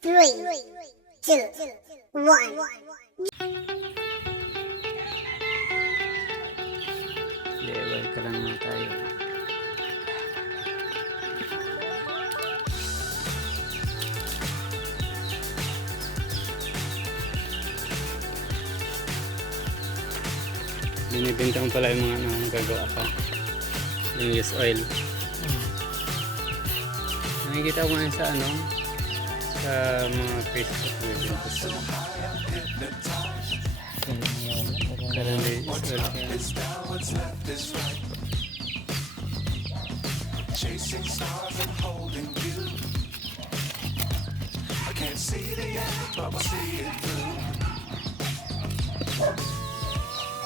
Three, two, one. Level ka lang naman tayo. Binibintang pala yung mga gagawa pa. Yung use oil. Nakikita ko ngayon sa sa mga Facebook video. Karang use oil kaya. Chasing stars and holding you. I can't see the end, but we'll see it through.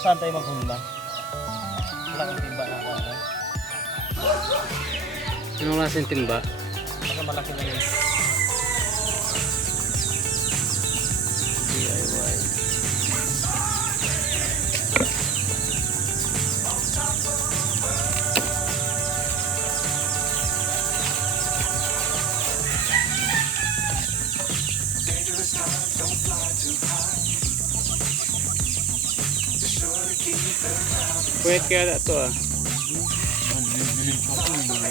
Saan tayo maghunda? Wala kang timba na ako. Anong klaseng timba? Baka malaki na yun. DIY. Dangerous times, don't fly too high. Be sure to keep it around. Pwede kaya ito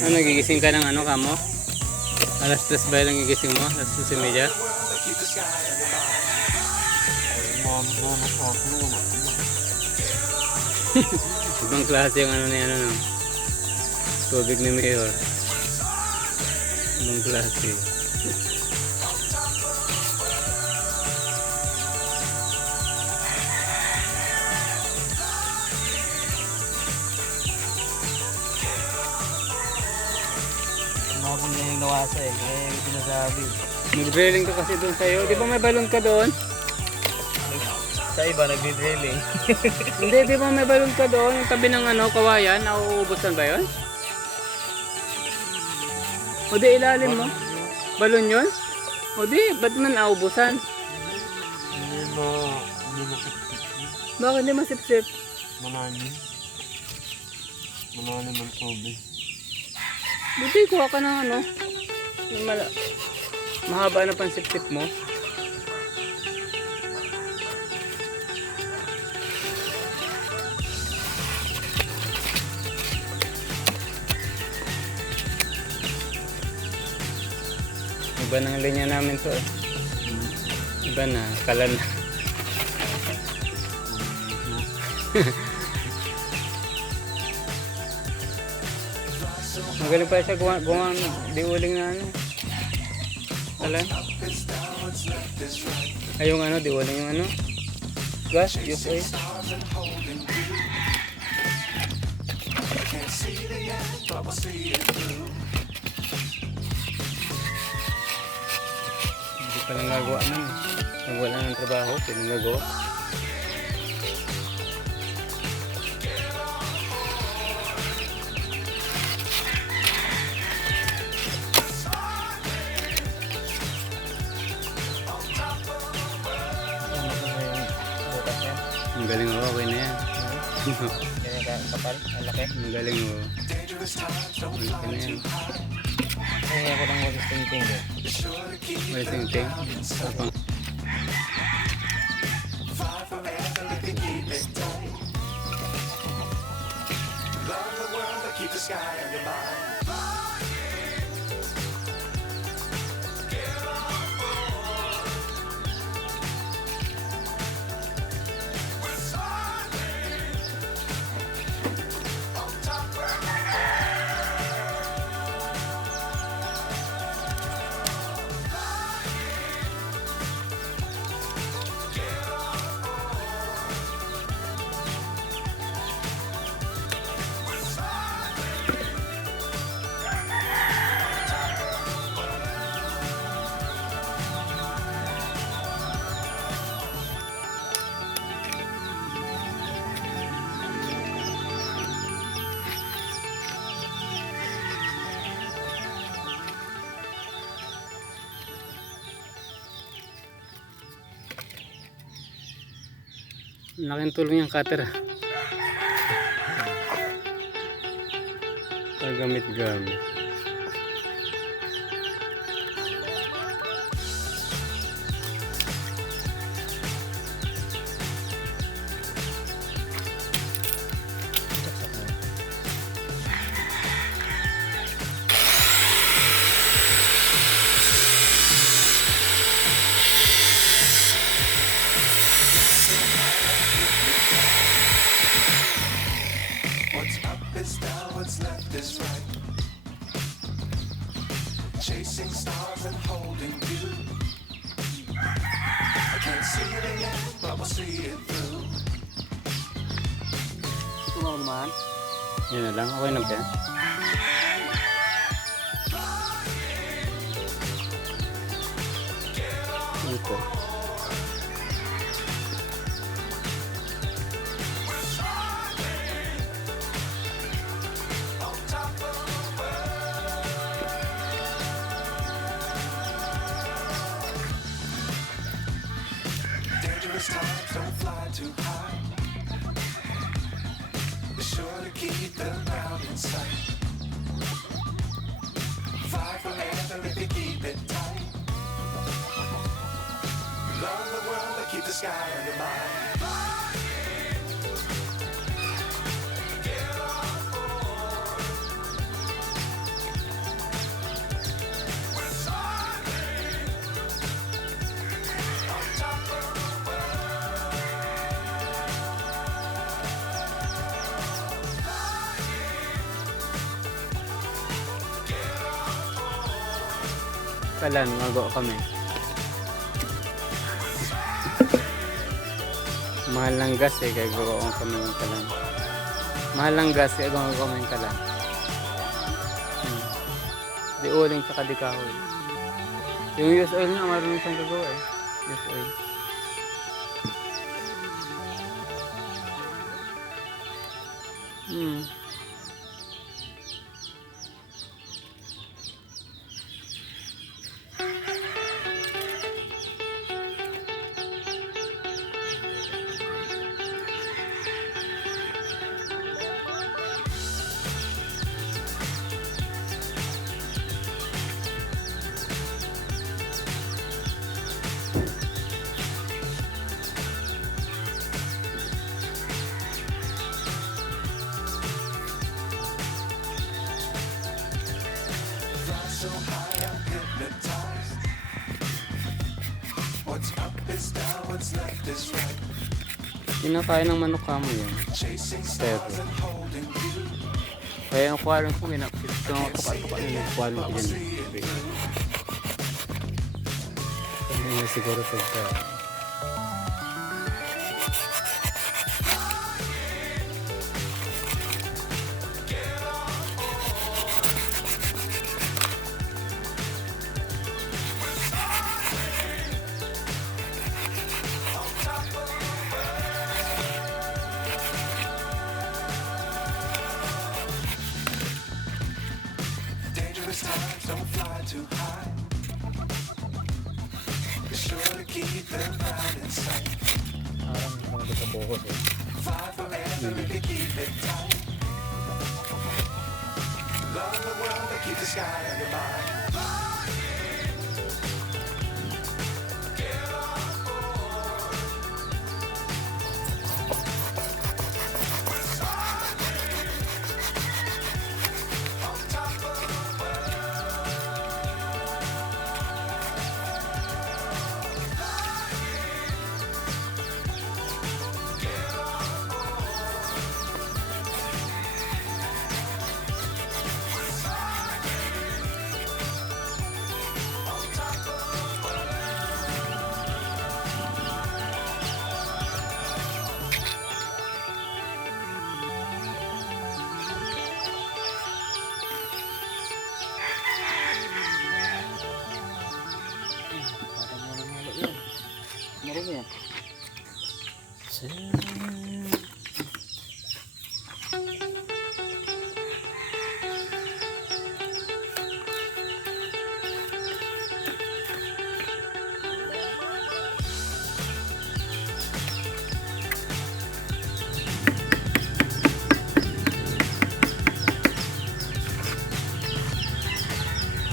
nagigising ka ng kamo? Alas 3 ba yung nagigising mo? Alas 3:30? Keep the sky on your mind. Ibang klase yung na yan tubig ni Mayor. Ibang klase. Nabong niya yung nawasa eh. Kaya yung sinasabi. Nag-drilling ka kasi doon sa'yo. Di ba may balon ka doon? Sa iba nagdi-drilling. Hindi, di ba may balon ka doon? Yung tabi ng kawayan, nauubusan ba yun? O di ilalim mo? Balon yun? O di, ba't man nauubusan? Bakit di masipsip? Malalim ang tubig. Buti kuha ka ng yung mahaba na pansipsip mo. Iba ng linya namin to eh. Iba na, kalan na. Magaling pa siya gumawa di uling na Alam? Ay yung di uling yung gas, use oil. Can't see the end, but we'll see it through. Hindi pa lang gagawa nun. Pag wala ng trabaho, pwedeng gagawa. Ang galing okay na yan. Kaya ka kapal, ang laki. Ang galing Dangerous times, don't okay na yan. Kaya ako ng resisting thing eh. be sure to keep May ting-ting. Tapang fly forever if you keep it tight. Love the world, but keep the sky on your mind. laking tulong yung cutter. Pagamit-gamit. we'll see it through. Ito mga naman. Yun na lang. Okay na ba yan? Ito. Dangerous times don't fly too high. Be sure to keep the ground in sight. Fly forever if you keep it tight. Love the world but keep the sky on your mind. Kalan, mago kami. Mahal ng gas eh, kaya gawaan kami ng kalan. Mahal ng gas kaya gawaan kami ng kalan. Di uling tsaka di kahoy. Yung use oil nga, marunong siyang gagawa eh. Use oil. So high I'm hypnotized. What's up is down, what's left is right. Kinakain ng manok kamo yun. Chasing Pero, stars and holding you. kaya ang kuwaran ko, ginapit ko ng tuka-tuka nila. Kuwaran ko dyan. Hindi na siguro pagka. Dangerous times don't fly too high. Be sure to keep the ground in sight. Parang mga sa buhos eh. Fly forever if you keep it tight. Love the world but keep the sky on your mind. Marami yan.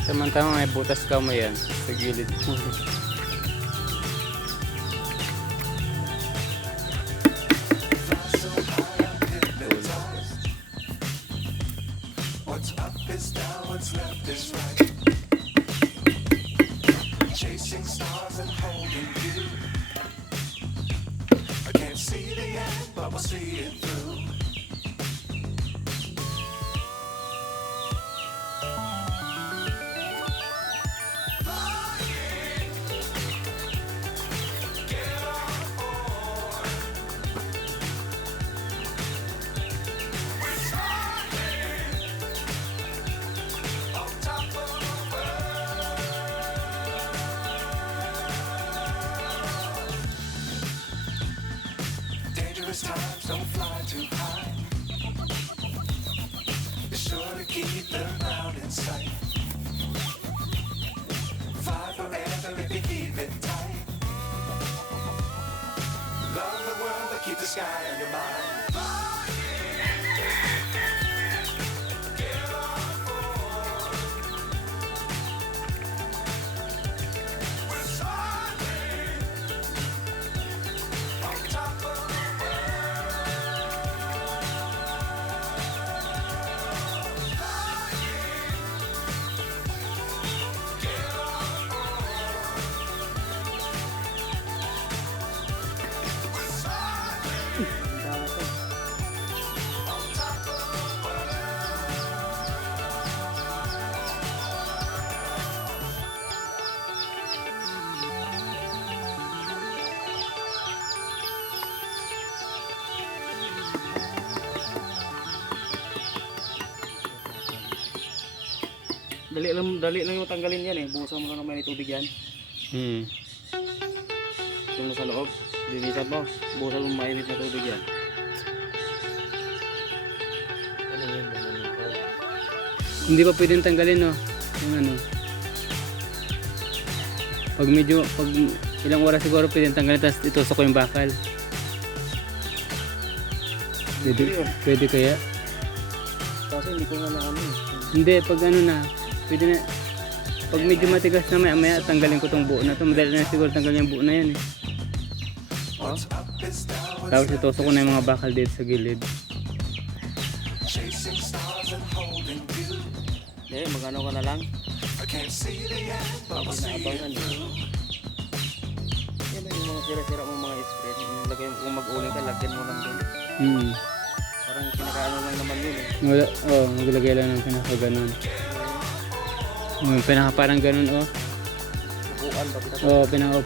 Samantang may butas ka mo yan sa gilid mo. What's up is down, what's left is right. Chasing stars and holding you. I can't see the end, but we'll see it through. Dangerous times, don't fly too high. Be sure to keep the ground in sight. Fly forever if you keep it tight. Love the world, but keep the sky on your mind. Dali lang yung tanggalin yan eh. Buhusan mo lang naman yung tubig yan. Yung nasa loob. Linisan mo. Buhusan mo mainit na tubig yan. Hindi pa pwedeng tanggalin, no? Yung ano. Pag ilang oras siguro pwedeng tanggalin, tapos itusok ko yung bakal. Pwede kaya? Kasi hindi ko nga na ano eh. Hindi, pag ano na, pwede na. Pag medyo matigas na maya tanggalin ko tong buo na to. Madali na siguro tanggalin yung buo na yan eh. What's up is down, what's Tapos itusok ko na yung mga bakal dito sa gilid. chasing stars and holding you. Eh, magano ka na lang. I can't see the end, but we'll see it Inaabangan. through. Yan lang yung mga sira-sira mo mga spread. Lagay mo, kung mag-uling ka, lagyan mo lang doon. Parang kinakaano lang naman yun eh. Wala, maglagay lang ng pinaka-ganon. Pinaka parang ganon, Upuan, bakit ako pinaka